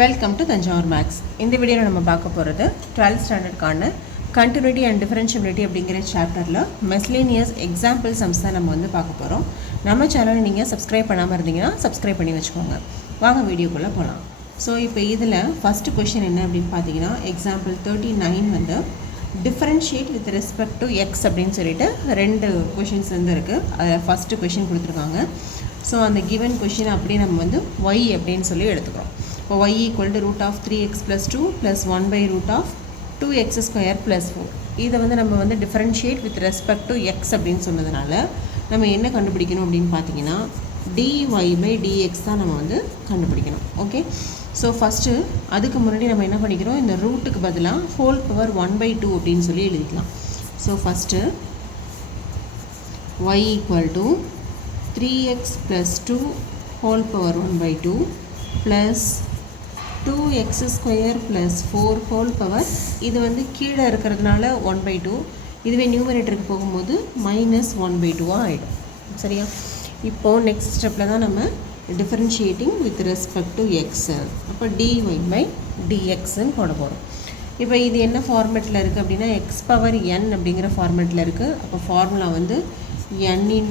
Welcome to Thanjavur maths. இந்த வீடியோவில் நம்ம பார்க்க போகிறது 12th ஸ்டாண்டர்டுக்கான கண்டினியூட்டி அண்ட் டிஃபரன்ஷியபிலிட்டி அப்படிங்கிற சாப்டரில் மெஸ்லேனியஸ் எக்ஸாம்பிள் சம்ஸ் தான் நம்ம வந்து பார்க்க போகிறோம். நம்ம சேனலை நீங்கள் சப்ஸ்கிரைப் பண்ணாமல் இருந்தீங்கன்னா சப்ஸ்கிரைப் பண்ணி வச்சுக்கோங்க. வாங்க வீடியோக்குள்ளே போகலாம். ஸோ இப்போ இதில் ஃபஸ்ட்டு கொஷின் என்ன அப்படின்னு பார்த்தீங்கன்னா, எக்ஸாம்பிள் 39 வந்து differentiate with respect to x அப்படின்னு சொல்லிட்டு ரெண்டு கொஷின்ஸ் வந்து இருக்குது. அதில் ஃபஸ்ட்டு கொஷின் கொடுத்துருக்காங்க. ஸோ அந்த கிவன் கொஷின் அப்படியே நம்ம வந்து ஒய் அப்படின்னு சொல்லி எடுத்துக்கிறோம். இப்போ y equal to root of 3x + 2 + 1 root of 2x² + 4. இதை வந்து நம்ம வந்து differentiate with respect to x அப்படின்னு சொன்னதுனால நம்ம என்ன கண்டுபிடிக்கணும் அப்படின்னு பார்த்தீங்கன்னா, dy/dx தான் நம்ம வந்து கண்டுபிடிக்கணும். ஓகே, ஸோ ஃபஸ்ட்டு அதுக்கு முன்னாடி நம்ம என்ன பண்ணிக்கிறோம், இந்த ரூட்டுக்கு பதிலாக ஹோல் பவர் 1/2 அப்படின்னு சொல்லி எழுதிக்கலாம். So first y equal to 3x + 2 whole power 1/2 plus 2x² + 4 whole power, இது வந்து கீழே இருக்கிறதுனால 1/2, இதுவே நியூமரேட்டருக்கு போகும்போது -1/2 ஆகிடும். சரியா? இப்போது நெக்ஸ்ட் ஸ்டெப்பில் தான் நம்ம differentiating with respect to X, அப்போ dy/dxன்னு போட போகிறோம். இப்போ இது என்ன ஃபார்மேட்டில் இருக்குது அப்படின்னா, x⁴n அப்படிங்கிற ஃபார்மேட்டில் இருக்குது. அப்போ ஃபார்முலா வந்து n ×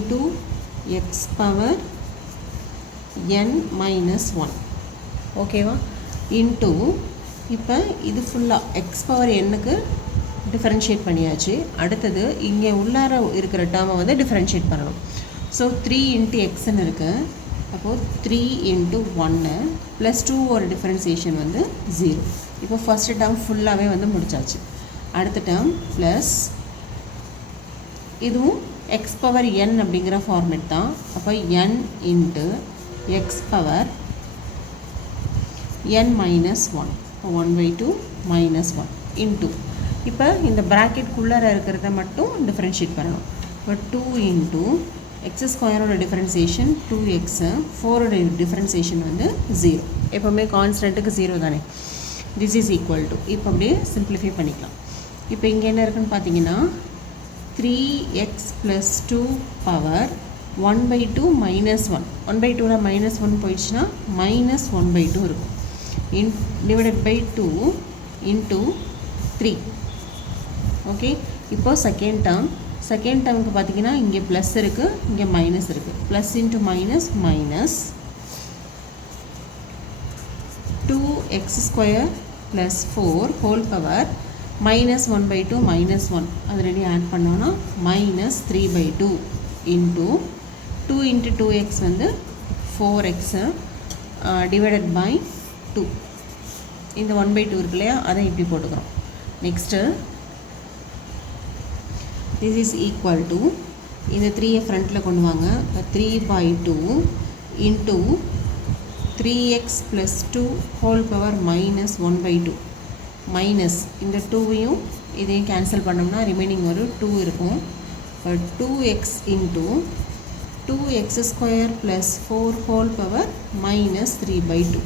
x⁴n-1. ஓகேவா? இன்ட்டு இப்போ இது ஃபுல்லாக x⁴nக்கு டிஃபரன்ஷியேட் பண்ணியாச்சு. அடுத்தது இங்கே உள்ளார இருக்கிற டேர்மை வந்து டிஃபரன்ஷியேட் பண்ணணும். ஸோ 3 × xன்னு இருக்குது. அப்போது 3 × 1 + 2 ஒரு டிஃபரன்சியேஷன் வந்து 0. இப்போ ஃபஸ்ட்டு டேர்ம் ஃபுல்லாகவே வந்து முடிச்சாச்சு. அடுத்த டேர்ம் ப்ளஸ் இதுவும் x⁴n அப்படிங்கிற ஃபார்மேட் தான். அப்போ n × x⁴n-1, 1/2 -1 இன்ட்டு இப்போ இந்த ப்ராக்கெட்குள்ளே இருக்கிறத மட்டும் டிஃபரன்ஷியேட் பண்ணணும். இப்போ 2 × x² டிஃபரன்சியேஷன் 2x, 4 டிஃபரன்சியேஷன் வந்து 0. எப்போவுமே கான்ஸ்டன்ட்டுக்கு 0 தானே. திஸ் இஸ் ஈக்குவல் டு, இப்போ அப்படியே சிம்பிளிஃபை பண்ணிக்கலாம். இப்போ இங்கே என்ன இருக்குன்னு பார்த்தீங்கன்னா, 3x + 2 பவர் 1/2 -1, 1/2ல் -1 போயிடுச்சுன்னா -1/2 இருக்கும். Divided by 2 into 3. ஓகே, இப்போது செகண்ட் டேர்முக்கு பார்த்தீங்கன்னா இங்கே ப்ளஸ் இருக்குது, இங்கே மைனஸ் இருக்குது. Plus into minus minus 2x² + 4 whole power -1/2 -1, அது ரெடி ஆட் பண்ணோன்னா -3/2 இன்ட்டு 2 × 2x வந்து 4x டிவைடட் பை 2. இந்த 1/2 இருக்கு இல்லையா, அதை இப்படி போட்டுக்கிறோம். Next this is equal to, இந்த 3 ஃப்ரண்ட்டில் கொண்டு வாங்க. 3/2 into 3x + 2 whole power -1/2 minus இந்த 2வையும் இதையும் கேன்சல் பண்ணோம்னா ரிமைனிங் ஒரு 2 இருக்கும். 2x into 2x² + 4 whole power -3/2.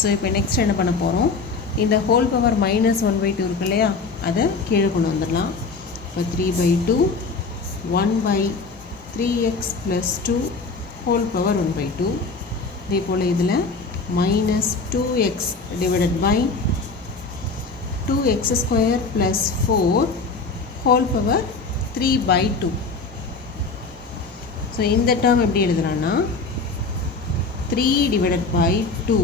So இப்போ நெக்ஸ்ட் என்ன பண்ண போகிறோம், இந்த ஹோல் பவர் -1/2 இருக்கு இல்லையா, அதை கீழே கொண்டு வந்துடலாம். இப்போ 3/2 1/3x + 2 ஹோல் பவர் 1/2. இதே போல் இதில் -2x divided by 2x² + 4 whole power 3/2. So இந்த டேர்ம் எப்படி எழுதுறான்னா, 3 டிவைடட் பை 2,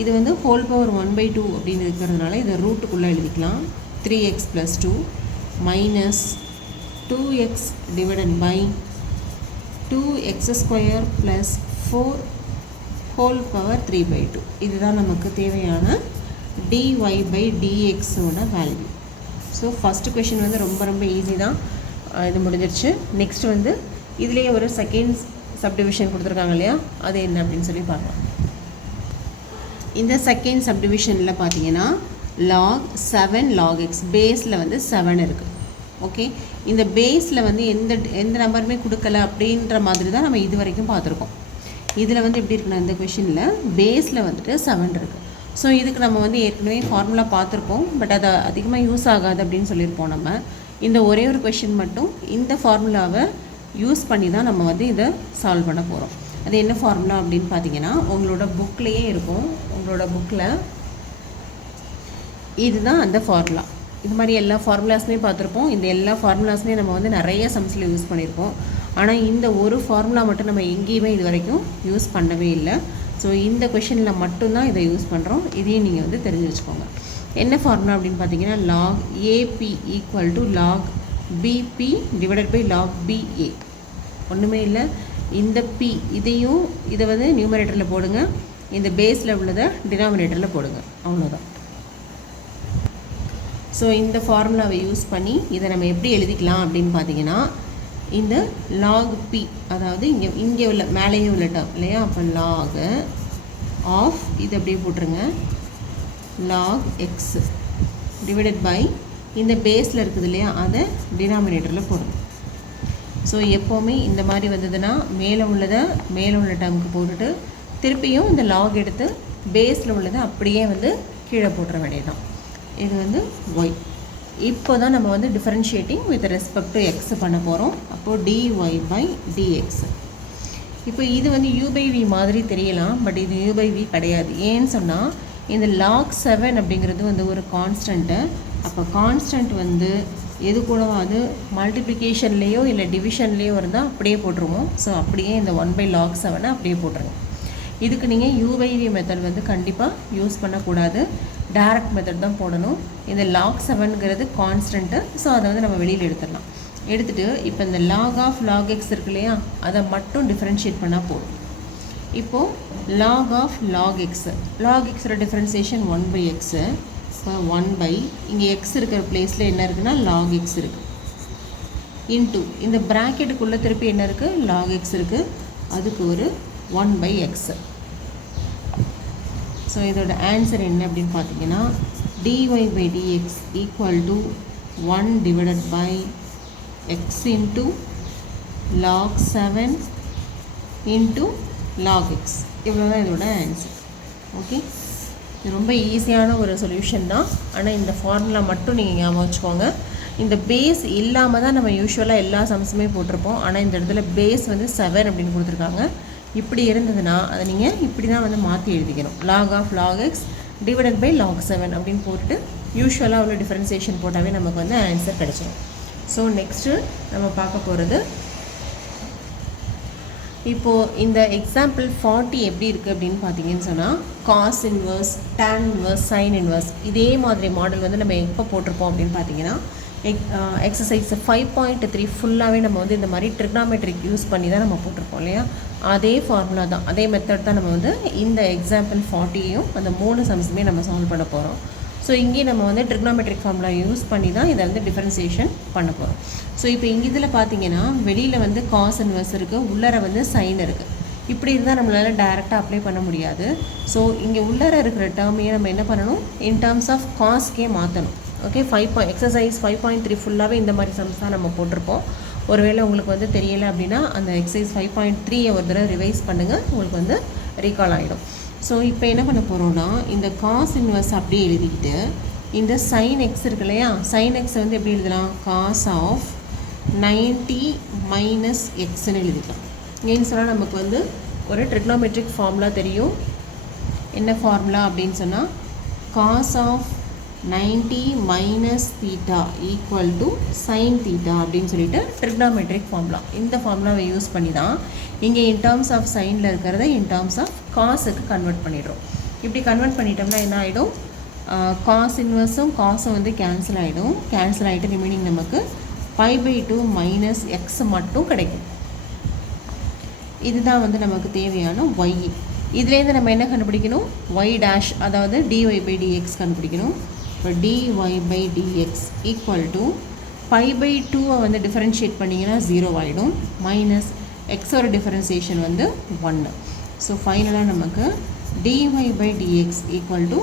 இது வந்து ஹோல் பவர் 1/2 அப்படின்னு இருக்கிறதுனால இதை ரூட்டுக்குள்ளே எழுதிக்கலாம். 3x + 2 minus 2x divided by 2x² + 4 whole power 3/2. இதுதான் நமக்கு தேவையான dy/dxோட வேல்யூ. ஸோ ஃபஸ்ட்டு கொஷின் வந்து ரொம்ப ஈஸி தான், இது முடிஞ்சிருச்சு. நெக்ஸ்ட் வந்து இதுலேயே ஒரு செகண்ட் சப்டிவிஷன் கொடுத்துருக்காங்க இல்லையா, அது என்ன அப்படின்னு சொல்லி பார்க்கலாம். இந்த செகண்ட் சப்டிவிஷனில் பார்த்தீங்கன்னா log 7 log x, பேஸில் வந்து 7 இருக்குது. ஓகே, இந்த பேஸில் வந்து எந்த நம்பருமே கொடுக்கல அப்படின்ற மாதிரி தான் நம்ம இது வரைக்கும் பார்த்துருக்கோம். இதில் வந்து எப்படி இருக்குன்னா, இந்த கொஷினில் பேஸில் வந்துட்டு 7 இருக்குது. ஸோ இதுக்கு நம்ம வந்து ஏற்கனவே ஃபார்முலா பார்த்துருப்போம், பட் அது அதிகமாக யூஸ் ஆகாது அப்படின்னு சொல்லியிருப்போம். நம்ம இந்த ஒரே ஒரு கொஷின் மட்டும் இந்த ஃபார்முலாவை யூஸ் பண்ணி தான் நம்ம வந்து இதை சால்வ் பண்ண போகிறோம். அது என்ன ஃபார்முலா அப்படின்னு பார்த்தீங்கன்னா, உங்களோட புக்லேயே இருக்கும். நம்மளோட புக்கில் இதுதான் அந்த ஃபார்முலா. இது மாதிரி எல்லா ஃபார்முலாஸுமே பார்த்துருப்போம். இந்த எல்லா ஃபார்முலாஸுமே நம்ம வந்து நிறைய சம்ஸில் யூஸ் பண்ணியிருப்போம். ஆனால் இந்த ஒரு ஃபார்முலா மட்டும் நம்ம எங்கேயுமே இது வரைக்கும் யூஸ் பண்ணவே இல்லை. ஸோ இந்த கொஷனில் மட்டும்தான் இதை யூஸ் பண்ணுறோம். இதையும் நீங்கள் வந்து தெரிஞ்சு வச்சுக்கோங்க. என்ன ஃபார்முலா அப்படின்னு பார்த்தீங்கன்னா log AP equal to log BP divided by log BA. ஒன்றுமே இல்லை, இந்த P இதையும் இதை வந்து நியூமரேட்டரில் போடுங்க, இந்த பேஸில் உள்ளதை டினாமினேட்டரில் போடுங்க, அவ்வளோதான். ஸோ இந்த ஃபார்முலாவை யூஸ் பண்ணி இதை நம்ம எப்படி எழுதிக்கலாம் அப்படின்னு பார்த்தீங்கன்னா இந்த log P, அதாவது இங்கே உள்ள மேலேயே உள்ள டேர்ம் இல்லையா, அப்போ log ஆஃப் இது அப்படியே போட்டுருங்க log x டிவைடட் பை இந்த பேஸில் இருக்குது இல்லையா, அதை டினாமினேட்டரில் போடுங்க. ஸோ எப்போவுமே இந்த மாதிரி வந்ததுன்னா மேலே உள்ள டேர்முக்கு போட்டுட்டு திருப்பியும் இந்த லாக் எடுத்து பேஸில் உள்ளதை அப்படியே வந்து கீழே போட்டுற வேண்டியதான். இது வந்து y. இப்போ தான் நம்ம வந்து differentiating with respect to X பண்ண போகிறோம். அப்போது dy பை dx. இப்போ இது வந்து u/v மாதிரி தெரியலாம், பட் இது u/v கிடையாது. ஏன்னு சொன்னால் இந்த log 7 அப்படிங்கிறது வந்து ஒரு கான்ஸ்டண்ட்டு. அப்போ கான்ஸ்டன்ட் வந்து எது கூடவாது மல்டிப்ளிகேஷன்லேயோ இல்லை டிவிஷன்லேயோ இருந்தால் அப்படியே போட்டுருவோம். ஸோ அப்படியே இந்த 1/log 7 அப்படியே போட்டுருங்க. இதுக்கு நீங்கள் u/v மெத்தட் வந்து கண்டிப்பாக யூஸ் பண்ணக்கூடாது, டைரக்ட் மெத்தட் தான் போடணும். இந்த log 7ங்கிறது கான்ஸ்டன்ட்டு, ஸோ அதை வந்து நம்ம வெளியில் எடுத்துடலாம். எடுத்துகிட்டு இப்போ இந்த log ஆஃப் log x இருக்கு இல்லையா, அதை மட்டும் டிஃப்ரென்ஷியேட் பண்ணால் போதும். இப்போது log of log x, log xோட டிஃப்ரென்சியேஷன் 1/x. இப்போ 1 இங்கே x இருக்கிற பிளேஸில் என்ன இருக்குன்னா log x இருக்குது, இன்ட்டு இந்த ப்ராக்கெட்டுக்குள்ளே திருப்பி என்ன இருக்குது log x இருக்குது, அதுக்கு ஒரு 1/x. ஸோ இதோட ஆன்சர் என்ன அப்படின்னு பார்த்தீங்கன்னா dy by dx equal to 1 divided by x into log 7 into log x. இவ்வளோ தான் இதோட ஆன்சர். ஓகே, இது ரொம்ப ஈஸியான ஒரு சொல்யூஷன் தான். ஆனால் இந்த ஃபார்முலா மட்டும் நீங்கள் ஞாபகம் வச்சுக்கோங்க. இந்த பேஸ் இல்லாமல் தான் நம்ம யூஸ்வலாக எல்லா சம்ஸுமே போட்டிருப்போம். ஆனால் இந்த இடத்துல பேஸ் வந்து 7 அப்படின்னு கொடுத்துருக்காங்க. இப்படி இருந்ததுன்னா அதை நீங்கள் இப்படி தான் வந்து மாற்றி எழுதிக்கணும். log of log x divided by log 7 அப்படின்னு போட்டுட்டு யூஸ்வலாக உள்ள டிஃபரன்சியேஷன் போட்டாவே நமக்கு வந்து ஆன்சர் கிடச்சிடும். ஸோ நெக்ஸ்ட்டு நம்ம பார்க்க போகிறது இப்போது இந்த எக்ஸாம்பிள் 40 எப்படி இருக்குது அப்படின்னு பார்த்தீங்கன்னு சொன்னால் cos inverse, tan inverse, sine inverse இதே மாதிரி மாடல் வந்து நம்ம எப்போ போட்டிருப்போம் அப்படின்னு பார்த்தீங்கன்னா எக்ஸசைஸ் 5.3 ஃபுல்லாகவே நம்ம வந்து இந்த மாதிரி ட்ரிக்னாமெட்ரிக் யூஸ் பண்ணி தான் நம்ம போட்டிருப்போம் இல்லையா. அதே ஃபார்முலா தான், அதே மெத்தட் தான் நம்ம வந்து இந்த எக்ஸாம்பிள் 40யும் அந்த 3 சம்ஸுமே நம்ம சால்வ் பண்ண போகிறோம். ஸோ இங்கே நம்ம வந்து ட்ரிக்னாமெட்ரிக் ஃபார்முலா யூஸ் பண்ணி தான் இதை வந்து டிஃபரன்சியேஷன் பண்ண போகிறோம். ஸோ இப்போ இங்கே இதில் பார்த்தீங்கன்னா வெளியில் வந்து காஸ் இன்வர்ஸ் இருக்குது, உள்ளர வந்து சைன் இருக்குது. இப்படி இருந்தால் நம்மளால் டைரெக்டாக அப்ளை பண்ண முடியாது. ஸோ இங்கே உள்ளர இருக்கிற டேர்மையை நம்ம என்ன பண்ணணும், இன் டேர்ம்ஸ் ஆஃப் காஸ்க்கே மாற்றணும். ஓகே, எக்ஸசைஸ் 5.3 ஃபுல்லாகவே இந்த மாதிரி சம்ஸ் தான் நம்ம போட்டிருப்போம். ஒருவேளை உங்களுக்கு வந்து தெரியலை அப்படின்னா அந்த எக்ஸசைஸ் 5.3 ஒரு தடவை ரிவைஸ் பண்ணுங்கள், உங்களுக்கு வந்து ரீகால் ஆகிடும். ஸோ இப்போ என்ன பண்ண போகிறோன்னா இந்த காஸ் இன்வர்ஸ் அப்படியே எழுதிக்கிட்டு இந்த சைன் எக்ஸ் இருக்கு இல்லையா, சைன் எக்ஸை வந்து எப்படி எழுதலாம், காஸ் ஆஃப் 90 மைனஸ் எக்ஸ்ன்னு எழுதிக்கலாம். ஏன்னு சொன்னால் நமக்கு வந்து ஒரு ட்ரிக்னாமெட்ரிக் ஃபார்முலா தெரியும். என்ன ஃபார்முலா அப்படின்னு சொன்னால் cos of 90 minus theta equal to sine theta அப்படின்னு சொல்லிட்டு ட்ரிக்னாமெட்ரிக் ஃபார்முலா. இந்த ஃபார்முலாவை யூஸ் பண்ணி தான் இங்கே இன் டேர்ம்ஸ் ஆஃப் சைனில் இருக்கிறத இன் டேர்ம்ஸ் ஆஃப் காஸுக்கு கன்வெர்ட் பண்ணிடுறோம். இப்படி கன்வெர்ட் பண்ணிட்டோம்னா என்ன ஆகிடும், காஸ் இன்வர்ஸும் காசும் வந்து கேன்சல் ஆகிடும். கேன்சல் ஆகிட்டு ரிமைனிங் நமக்கு π/2 மைனஸ் எக்ஸ் மட்டும் கிடைக்கும். இதுதான் வந்து நமக்கு தேவையான y. இதுலேருந்து நம்ம என்ன கண்டுபிடிக்கணும், y டேஷ், அதாவது dy by dx கண்டுபிடிக்கணும். இப்போ dy by dx equal to π/2 வந்து டிஃபரன்ஷியேட் பண்ணிங்கன்னா 0 ஆகிடும், மைனஸ் எக்ஸோட டிஃபரன்சியேஷன் வந்து 1. ஸோ ஃபைனலாக நமக்கு dy by dx equal to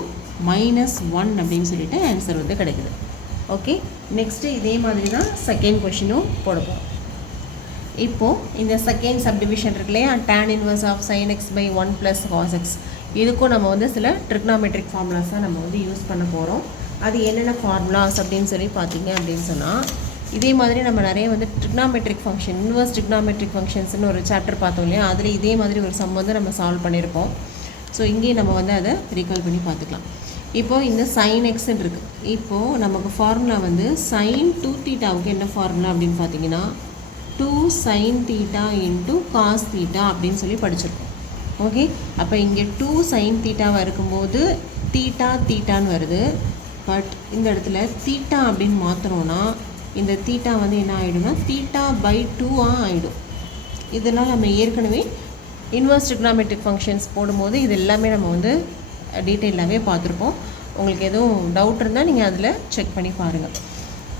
-1 அப்படின்னு சொல்லிட்டு ஆன்சர் வந்து கிடைக்குது. ஓகே, நெக்ஸ்ட்டு இதே மாதிரி தான் செகண்ட் கொஷினும் போட போகிறோம். இப்போது இந்த செகண்ட் சப்டிவிஷன் இருக்கு இல்லையா, tan inverse of sin x by 1 + cos x, இதுக்கும் நம்ம வந்து சில ட்ரிக்னாமெட்ரிக் ஃபார்முலாஸ் தான் நம்ம வந்து யூஸ் பண்ண போகிறோம். அது என்னென்ன ஃபார்முலாஸ் அப்படின்னு சொல்லி பார்த்தீங்க அப்படின்னு சொன்னால் இதே மாதிரி நம்ம நிறைய வந்து ட்ரிக்னாமெட்ரிக் ஃபங்க்ஷன், இன்வர்ஸ் ட்ரிக்னாமெட்ரிக் ஃபங்க்ஷன்ஸ்னு ஒரு சாப்டர் பார்த்தோம் இல்லையா, அதில் இதே மாதிரி ஒரு சம் வந்து நம்ம சால்வ் பண்ணியிருப்போம். ஸோ இங்கேயும் நம்ம வந்து அதை ரீகால் பண்ணி பார்த்துக்கலாம். இப்போது இந்த sin x இருக்குது. இப்போது நமக்கு ஃபார்முலா வந்து sin 2 தீட்டாவுக்கு என்ன ஃபார்முலா அப்படின்னு பார்த்தீங்கன்னா 2 sin theta into cos theta அப்படின்னு சொல்லி படிச்சிருக்கோம். ஓகே, அப்போ இங்கே 2 sin தீட்டாவாக இருக்கும்போது தீட்டான்னு வருது. பட் இந்த இடத்துல தீட்டா அப்படின்னு மாற்றினோன்னா இந்த தீட்டா வந்து என்ன ஆகிடும்னா θ/2 ஆகிடும். இதனால் நம்ம ஏற்கனவே இன்வர்ஸ் ட்ரிக்னாமெட்ரிக் ஃபங்க்ஷன்ஸ் போடும்போது இது எல்லாமே நம்ம வந்து டீட்டெயிலாகவே பார்த்துருப்போம். உங்களுக்கு எதுவும் டவுட் இருந்தால் நீங்கள் அதில் செக் பண்ணி பாருங்கள்.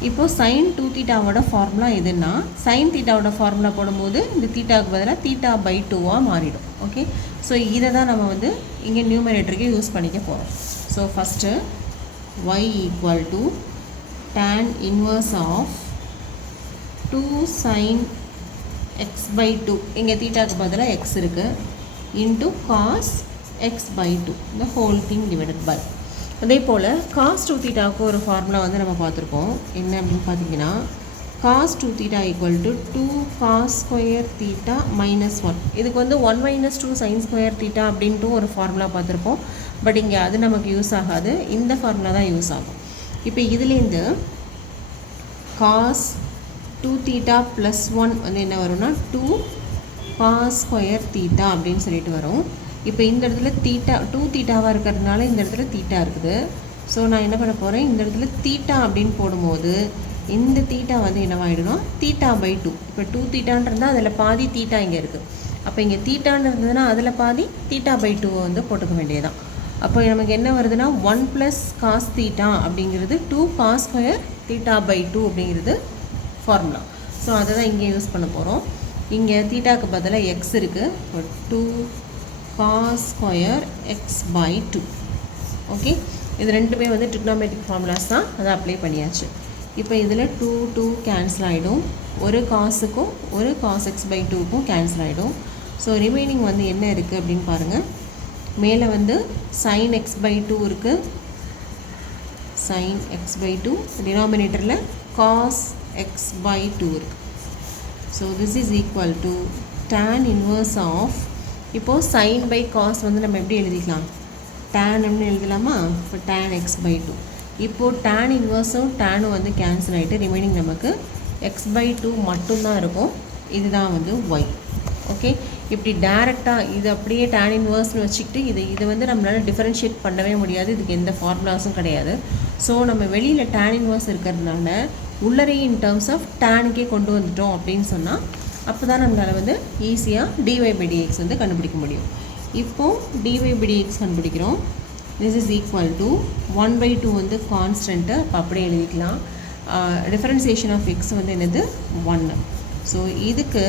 இப்போது sin 2 தீட்டாவோட ஃபார்முலா எதுன்னா sin தீட்டாவோட ஃபார்முலா போடும்போது இந்த தீட்டாவுக்கு பதிலாக θ/2 மாறிடும். ஓகே, ஸோ இதை தான் நம்ம வந்து இங்கே நியூமரேட்டருக்கு யூஸ் பண்ணிக்க போகிறோம். So first y = tan inverse of 2 sin x/2 இங்கே தீட்டாவுக்கு பதிலாக x இருக்குது into cos x/2 the whole thing divided by. அதே போல் cos 2 தீட்டாவுக்கு ஒரு ஃபார்முலா வந்து நம்ம பார்த்துருப்போம். என்ன அப்படின்னு பார்த்தீங்கன்னா cos 2 theta = 2 cos square theta minus 1. இதுக்கு வந்து 1 minus 2 sin square theta அப்படின்ட்டு ஒரு ஃபார்முலா பார்த்துருப்போம். பட் இங்கே அது நமக்கு யூஸ் ஆகாது, இந்த ஃபார்முலா தான் யூஸ் ஆகும். இப்போ இதுலேருந்து cos 2 theta plus 1 வந்து என்ன வரும்னா 2 cos square theta அப்படின்னு சொல்லிட்டு வரும். இப்போ இந்த இடத்துல தீட்டா 2 தீட்டாவாக இருக்கிறதுனால இந்த இடத்துல தீட்டா இருக்குது. ஸோ நான் என்ன பண்ண போகிறேன், இந்த இடத்துல தீட்டா அப்படின்னு போடும்போது இந்த தீட்டா வந்து என்னவாயிடும்னா θ/2. இப்போ 2 தீட்டான்றதுனா அதில் பாதி தீட்டா இங்கே இருக்குது. அப்போ இங்கே தீட்டான்னு இருந்ததுன்னா அதில் பாதி θ/2 வந்து போட்டுக்க வேண்டியதான். அப்போ நமக்கு என்ன வருதுன்னா 1 + cos theta அப்படிங்கிறது 2 cos square θ/2 அப்படிங்கிறது ஃபார்முலா. ஸோ அதை தான் இங்கே யூஸ் பண்ண போகிறோம். இங்கே தீட்டாவுக்கு பதிலாக x இருக்குது. 2 cos square x/2. ஓகே, இது ரெண்டுமே வந்து ட்ரிக்னாமெட்ரிக் ஃபார்முலாஸ் தான், அதை அப்ளை பண்ணியாச்சு. இப்போ இதில் 2 கேன்சல் ஆகிடும். ஒரு காஸுக்கும் ஒரு cos x/2க்கும் கேன்சல் ஆகிடும். ஸோ ரிமைனிங் வந்து என்ன இருக்குது அப்படின்னு பாருங்கள். மேலே வந்து sin x/2 இருக்குது, sin x/2, டினாமினேட்டரில் cos x/2 இருக்குது. So this is equal to tan inverse of, இப்போது sin/cos வந்து நம்ம எப்படி எழுதிக்கலாம், tan அப்படின்னு எழுதலாமா. இப்போ tan x/2. இப்போது tan இன்வர்ஸும் டேனும் வந்து கேன்சல் ஆகிட்டு ரிமைனிங் நமக்கு x/2 மட்டும்தான் இருக்கும். இதுதான் வந்து y. ஓகே, இப்படி டேரெக்டாக இது அப்படியே tan இன்வர்ஸ்னு வச்சுக்கிட்டு இது வந்து நம்மளால் டிஃபரன்ஷியேட் பண்ணவே முடியாது, இதுக்கு எந்த ஃபார்முலாஸும் கிடையாது. ஸோ நம்ம வெளியில் tan இன்வர்ஸ் இருக்கிறதுனால உள்ளரை இன் டேர்ம்ஸ் ஆஃப் டேனுக்கே கொண்டு வந்துட்டோம் அப்படின்னு சொன்னால் அப்போ தான் நம்மளால் வந்து ஈஸியாக dy/dx வந்து கண்டுபிடிக்க முடியும். இப்போது dy/dx கண்டுபிடிக்கிறோம். திஸ் இஸ் ஈக்குவல் டு 1/2 வந்து கான்ஸ்டன்ட்டு, அப்போ அப்படியே எழுதிக்கலாம். டிஃபரன்சியேஷன் ஆஃப் x வந்து என்னது 1. ஸோ இதுக்கு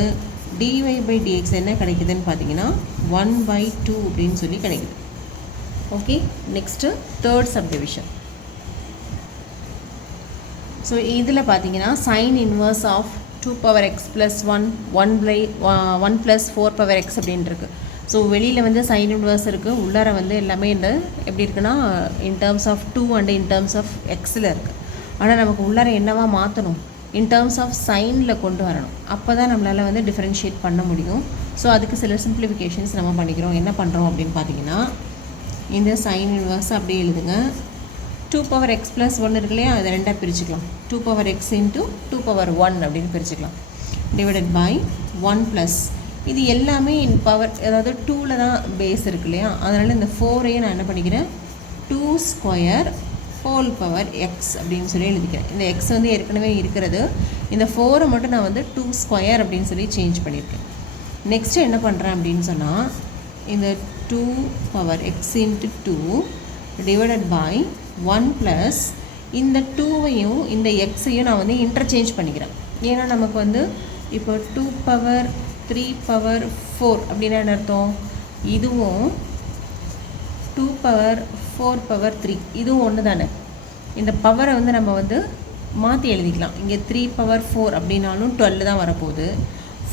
dy/dx என்ன கிடைக்குதுன்னு பார்த்தீங்கன்னா 1/2 அப்படின்னு சொல்லி கிடைக்குது. Okay, next third subdivision. So இதில் பார்த்தீங்கன்னா sin inverse of 2x + 1 + 4x அப்படின்னு இருக்குது. ஸோ வெளியில் வந்து sin இன்வர்ஸ் இருக்குது, உள்ளார வந்து எல்லாமே இந்த எப்படி இருக்குன்னா in terms of 2 and in terms of எக்ஸில் இருக்குது. ஆனால் நமக்கு உள்ளார என்னவா மாற்றணும், இன் டேர்ம்ஸ் ஆஃப் சைனில் கொண்டு வரணும். அப்போ தான் நம்மளால் வந்து டிஃப்ரென்ஷியேட் பண்ண முடியும். ஸோ அதுக்கு சில சிம்பிளிஃபிகேஷன்ஸ் நம்ம பண்ணிக்கிறோம். என்ன பண்ணுறோம் அப்படின்னு பார்த்தீங்கன்னா இந்த sin இன்வர்ஸ் அப்படியே எழுதுங்க. 2x + 1 இருக்கு இல்லையா, அதை ரெண்டாக பிரிச்சுக்கலாம். 2x × 2 அப்படின்னு பிரிச்சுக்கலாம். டிவைடட் பை 1 + இது எல்லாமே இன் பவர், அதாவது 2ல் தான் பேஸ் இருக்கு இல்லையா, அதனால் இந்த 4ஐயும் நான் என்ன பண்ணிக்கிறேன் 2² ஹோல் பவர் x அப்படின்னு சொல்லி எழுதிக்கிறேன். இந்த x வந்து ஏற்கனவே இருக்கிறது, இந்த 4ஐ மட்டும் நான் வந்து 2² அப்படின்னு சொல்லி சேஞ்ச் பண்ணியிருக்கேன். நெக்ஸ்ட்டு என்ன பண்ணுறேன் அப்படின்னு சொன்னால் இந்த 2x × 2 டிவைடட் பை 1 + இந்த 2ஐயும் இந்த எக்ஸையும் நான் வந்து இன்டர்சேஞ்ச் பண்ணிக்கிறேன். ஏன்னா நமக்கு வந்து இப்போ 2^3^4 அப்படின்னா என்ன அர்த்தம், இதுவும் 2^4^3 இதுவும் ஒன்று தானே. இந்த பவரை வந்து நம்ம வந்து மாற்றி எழுதிக்கலாம். இங்கே 3^4 அப்படின்னாலும் 12 தான் வரப்போகுது,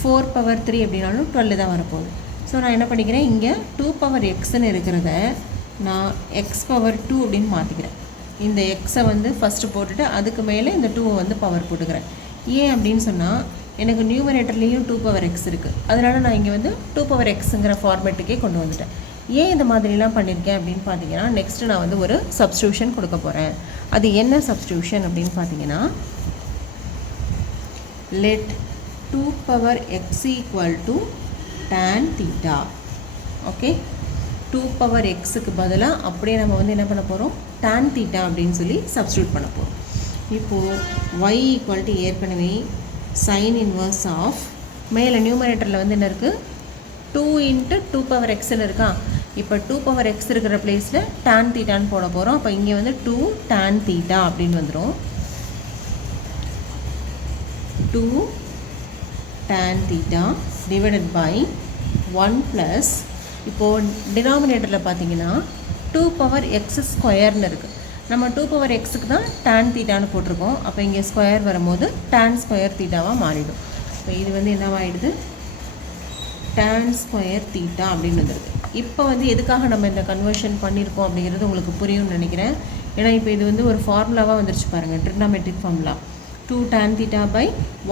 4^3 அப்படின்னாலும் 12 தான் வரப்போகுது. ஸோ நான் என்ன பண்ணிக்கிறேன், இங்கே 2^xன்னு இருக்கிறத நான் x^2 அப்படின்னு மாற்றிக்கிறேன். இந்த எக்ஸை வந்து ஃபஸ்ட்டு போட்டுட்டு அதுக்கு மேலே இந்த 2வை வந்து பவர் போட்டுக்கிறேன். ஏன் அப்படின்னு சொன்னால் எனக்கு நியூமரேட்டர்லேயும் 2^x இருக்குது, அதனால் நான் இங்கே வந்து 2^xங்கிற ஃபார்மேட்டுக்கே கொண்டு வந்துட்டேன். ஏன் இந்த மாதிரிலாம் பண்ணியிருக்கேன் அப்படின்னு பார்த்தீங்கன்னா, நெக்ஸ்ட்டு நான் வந்து ஒரு சப்ஸ்டியூஷன் கொடுக்க போகிறேன். அது என்ன சப்ஸ்டியூஷன் அப்படின்னு பார்த்தீங்கன்னா, let 2 power x equal to tan theta. Okay, 2 power xக்கு பதிலாக அப்படியே நம்ம வந்து என்ன பண்ண போகிறோம், tan theta அப்படின்னு சொல்லி சப்ஸ்டியூட் பண்ண போகிறோம். இப்போது y ஈக்குவல் டு ஏற்கனவே சைன் இன்வர்ஸ் ஆஃப், மேலே நியூமரேட்டரில் வந்து என்ன இருக்குது, 2 இன்ட்டு 2 பவர் எக்ஸில் இருக்கா. இப்போ 2 பவர் எக்ஸ் இருக்கிற பிளேஸில் tan தீட்டான்னு போட போகிறோம். அப்போ இங்கே வந்து 2 tan தீட்டா அப்படின்னு வந்துடும். 2 tan theta divided by 1 plus, இப்போது டினாமினேட்டரில் பார்த்தீங்கன்னா 2 பவர் எக்ஸ் ஸ்கொயர்னு இருக்குது. நம்ம 2 பவர் எக்ஸுக்கு தான் tan தீட்டான்னு போட்டிருக்கோம். அப்போ இங்கே ஸ்கொயர் வரும்போது tan ஸ்கொயர் தீட்டாவாக மாறிடும். இப்போ இது வந்து என்னவாயிடுது, tan ஸ்கொயர் தீட்டா அப்படின்னு வந்துடுது. இப்போ வந்து எதுக்காக நம்ம இந்த கன்வர்ஷன் பண்ணியிருக்கோம் அப்படிங்கிறது உங்களுக்கு புரியும்னு நினைக்கிறேன். ஏன்னா இப்போ இது வந்து ஒரு ஃபார்முலாவாக வந்துருச்சு பாருங்கள், trigonometric formula. 2 tan theta by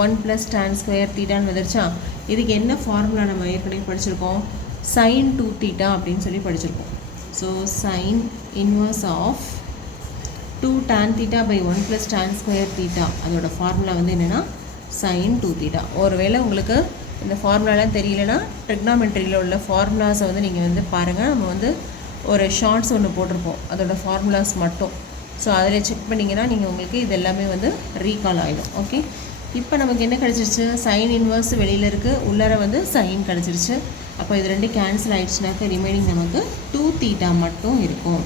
1 plus tan square தீட்டான்னு வந்துருச்சா. இதுக்கு என்ன ஃபார்முலா நம்ம ஏற்கனவே படிச்சிருக்கோம், sin 2 தீட்டா அப்படின்னு சொல்லி படிச்சிருக்கோம். So sine inverse of 2 tan theta by 1 plus tan square theta, அதோட ஃபார்முலா வந்து என்னென்னா sin 2 தீட்டா. ஒருவேளை உங்களுக்கு இந்த ஃபார்முலாலாம் தெரியலனா ட்ரிக்னாமெட்ரியில் உள்ள ஃபார்முலாஸை வந்து நீங்கள் வந்து பாருங்கள். நம்ம வந்து ஒரு ஷார்ட்ஸ் ஒன்று போட்டிருப்போம், அதோட ஃபார்முலாஸ் மட்டும். ஸோ அதில் செக் பண்ணிங்கன்னா நீங்கள் உங்களுக்கு இது எல்லாமே வந்து ரீகால் ஆகிடும். ஓகே, இப்போ நமக்கு என்ன கிடச்சிருச்சு, சைன் இன்வர்ஸ் வெளியில் இருக்குது, உள்ளார வந்து சைன் கிடச்சிருச்சு. அப்போ இது ரெண்டு கேன்சல் ஆகிடுச்சுனாக்க ரிமைனிங் நமக்கு 2 தீட்டா மட்டும் இருக்கும்.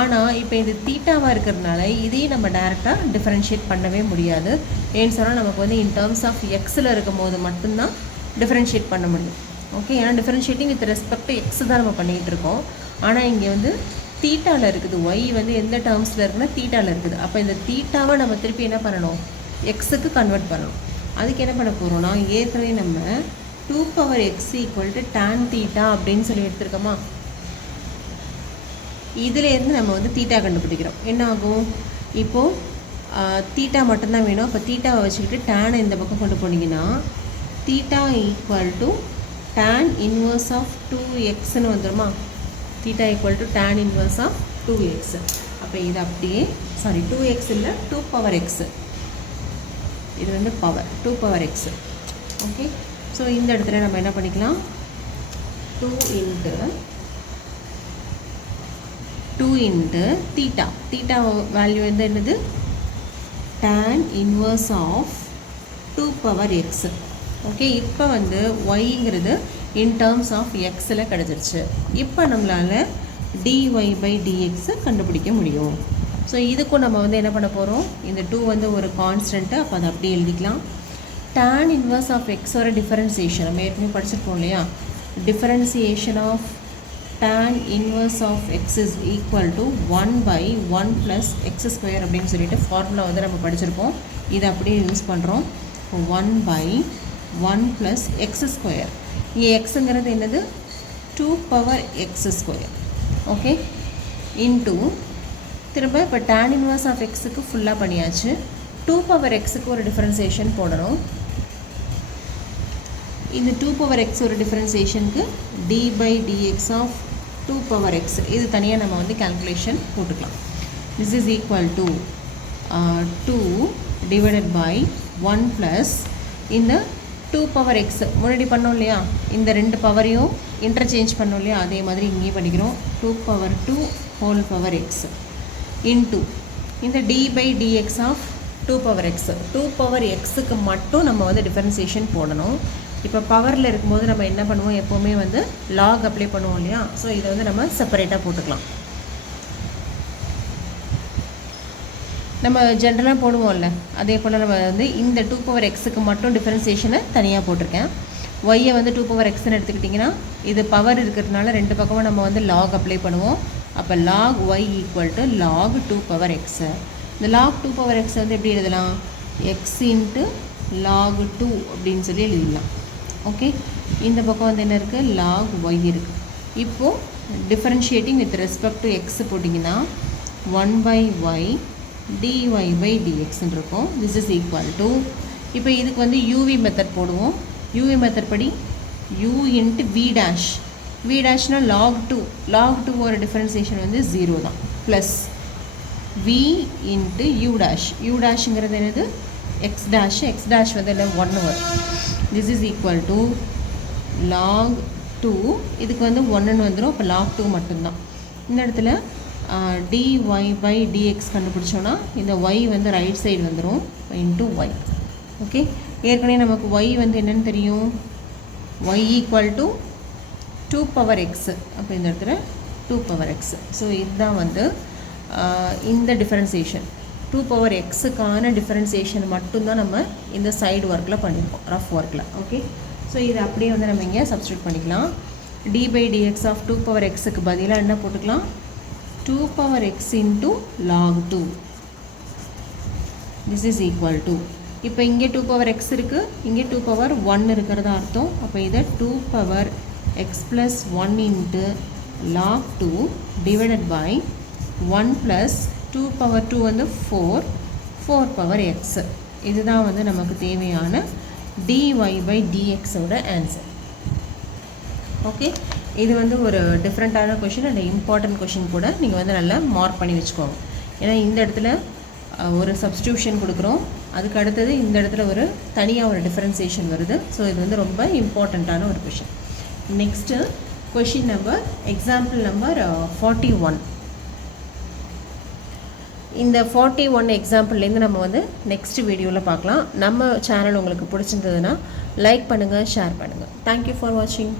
ஆனால் இப்போ இது தீட்டாவாக இருக்கிறதுனால இதையும் நம்ம டேரெக்டாக டிஃப்ரென்ஷியேட் பண்ணவே முடியாது. ஏன்னு சொன்னால் நமக்கு வந்து இன் டேர்ம்ஸ் ஆஃப் எக்ஸில் இருக்கும் போது மட்டும்தான் டிஃப்ரென்ஷியேட் பண்ண முடியும். ஓகே, ஏன்னா differentiating with respect to X தான் நம்ம பண்ணிகிட்டு இருக்கோம். ஆனால் இங்கே வந்து தீட்டாவில் இருக்குது, ஒய் வந்து எந்த டேர்ம்ஸில் இருக்குன்னா தீட்டாவில் இருக்குது. அப்போ இந்த தீட்டாவை நம்ம திருப்பி என்ன பண்ணணும், எக்ஸுக்கு கன்வெர்ட் பண்ணணும். அதுக்கு என்ன பண்ண போகிறோம்னா, ஏற்கனவே நம்ம 2 power X equal to tan theta அப்படின்னு சொல்லி எடுத்துருக்கோமா. இதிலேருந்து நம்ம வந்து தீட்டா கண்டுபிடிக்கிறோம். என்ன ஆகும், இப்போது தீட்டா மட்டும்தான் வேணும். அப்போ தீட்டாவை வச்சுக்கிட்டு டேனை இந்த பக்கம் கொண்டு போனீங்கன்னா theta equal to tan inverse of 2xன்னு வந்துடுமா. Theta equal to tan inverse of 2x. அப்போ இது அப்படியே, சாரி 2x இல்லை 2 பவர் எக்ஸு, இது வந்து power 2 power x. Okay, so இந்த இடத்துல நம்ம என்ன பண்ணிக்கலாம், 2 இன்ட்டு தீட்டா, தீட்டா வேல்யூ வந்து என்னது, tan inverse of 2 power x. Okay, இப்போ வந்து ஒய்ங்கிறது இன் டேர்ம்ஸ் ஆஃப் எக்ஸில் கிடச்சிருச்சு. இப்போ நம்மளால் dy பை dx கண்டுபிடிக்க முடியும். ஸோ இதுக்கும் நம்ம வந்து என்ன பண்ண போகிறோம், இந்த 2 வந்து ஒரு கான்ஸ்டன்ட்டு, அப்போ அதை அப்படியே எழுதிக்கலாம். tan இன்வர்ஸ் ஆஃப் எக்ஸோட டிஃபரன்சியேஷன் நம்ம ஏற்கனவே படிச்சிருப்போம் இல்லையா. Differentiation of tan inverse of x is equal to 1 by 1 plus x square அப்படின்னு சொல்லிட்டு ஃபார்முலா வந்து நம்ம படிச்சிருப்போம். இதை அப்படியே யூஸ் பண்ணுறோம். 1 பை 1 ப்ளஸ் எக்ஸ் ஸ்கொயர், இங்கே எக்ஸுங்கிறது என்னது, 2 power X square. Okay, into திரும்ப இப்போ tan இன்வர்ஸ் ஆஃப் எக்ஸுக்கு ஃபுல்லாக பண்ணியாச்சு. 2 பவர் எக்ஸுக்கு ஒரு டிஃபரன்சியேஷன் போடணும். இந்த 2 பவர் எக்ஸ் ஒரு டிஃபரன்சியேஷனுக்கு d by d x of 2 power x, இது தனியாக நம்ம வந்து கேல்குலேஷன் போட்டுக்கலாம். This is equal to 2 divided by 1 plus இந்த 2 பவர் எக்ஸ் முன்னாடி பண்ணோம் இல்லையா, இந்த ரெண்டு பவரையும் இன்டர்சேஞ்ச் பண்ணோம் இல்லையா, அதே மாதிரி இங்கேயும் பண்ணிக்கிறோம். 2 power 2 whole power x into இந்த d by d x of 2 power x. 2 power எக்ஸுக்கு மட்டும் நம்ம வந்து டிஃபரன்சியேஷன் போடணும். இப்போ பவரில் இருக்கும்போது நம்ம என்ன பண்ணுவோம், எப்போவுமே வந்து லாக் அப்ளை பண்ணுவோம் இல்லையா. ஸோ இதை வந்து நம்ம செப்பரேட்டாக போட்டுக்கலாம். நம்ம ஜென்ரலாக போடுவோம்ல, அதே போல் நம்ம வந்து இந்த 2 பவர் எக்ஸுக்கு மட்டும் டிஃபரன்சியேஷனை தனியாக போட்டிருக்கேன். ஒய்யை வந்து 2 பவர் எக்ஸ்ன்னு எடுத்துக்கிட்டிங்கன்னா இது பவர் இருக்கிறதுனால ரெண்டு பக்கமும் நம்ம வந்து லாக் அப்ளை பண்ணுவோம். அப்போ log y equal to log 2 power x. இந்த லாக் 2 பவர் எக்ஸ் வந்து எப்படி எழுதலாம், எக்ஸ் இன்ட்டு லாக் 2 அப்படின்னு சொல்லி எழுதிடலாம். ஓகே, இந்த பக்கம் வந்து என்ன இருக்குது, லாக் ஒய் இருக்குது. இப்போது differentiating with respect to x போட்டிங்கன்னா 1 பை ஒய் dy பை dxன்னு இருக்கும். திஸ் இஸ் ஈக்குவல் டு, இப்போ இதுக்கு வந்து யூவி மெத்தட் போடுவோம். யூவி மெத்தட் படி u into v dash v dash log 2 ஒரு டிஃபரன்சியேஷன் வந்து 0 தான் plus v into u dash டேஷுங்கிறது என்னது எக்ஸ் டேஷ் வந்து இல்லை 1 வரும். This is equal to log 2 இதுக்கு வந்து 1ன்னு வந்துடும். அப்போ log 2 மட்டும்தான். இந்த இடத்துல dy by dx கண்டுபிடிச்சோன்னா இந்த y வந்து ரைட் சைடு வந்துடும் இன்ட்டு y. ஓகே, ஏற்கனவே நமக்கு y வந்து என்னென்னு தெரியும், y equal to 2 power x. அப்போ இந்த இடத்துல 2 power x. ஸோ இதுதான் வந்து இந்த டிஃபரன்சியேஷன் 2 power xக்கான டிஃபரன்சியேஷன் மட்டும்தான் நம்ம இந்த சைடு ஒர்க்கில் பண்ணியிருக்கோம், ரஃப் ஒர்க்கில். ஓகே, ஸோ இது அப்படியே வந்து நம்ம இங்கே சப்ஸ்டியூட் பண்ணிக்கலாம். dy by dx of 2 power xக்கு பதிலாக என்ன போட்டுக்கலாம், 2 power x into log 2. This is equal to, இப்போ இங்கே 2 power x இருக்குது, இங்கே 2 power 1 இருக்கிறதா அர்த்தம். அப்போ இதை 2 power x plus 1 into log 2 divided by 1 plus 2 power 2 வந்து 4 power x. இதுதான் வந்து நமக்கு தேவையான dy by dx ஓட ஆன்சர். ஓகே, இது வந்து ஒரு டிஃப்ரெண்ட்டான கொஷின் அண்ட் இம்பார்ட்டன்ட் கொஷின் கூட. நீங்கள் வந்து நல்லா மார்க் பண்ணி வச்சுக்கோங்க. ஏன்னா இந்த இடத்துல ஒரு சப்ஸ்டியூஷன் கொடுக்குறோம், அதுக்கு அடுத்தது இந்த இடத்துல ஒரு தனியாக ஒரு டிஃபரன்சியேஷன் வருது. ஸோ இது வந்து ரொம்ப இம்பார்ட்டண்ட்டான ஒரு question. Next question number, example number 41. இந்த 41 எக்ஸாம்பிள்லேருந்து நம்ம வந்து நெக்ஸ்ட் வீடியோவில் பார்க்கலாம். நம்ம சேனல் உங்களுக்கு பிடிச்சிருந்ததுன்னா லைக் பண்ணுங்கள், ஷேர் பண்ணுங்கள். தேங்க்யூ ஃபார் வாட்சிங்.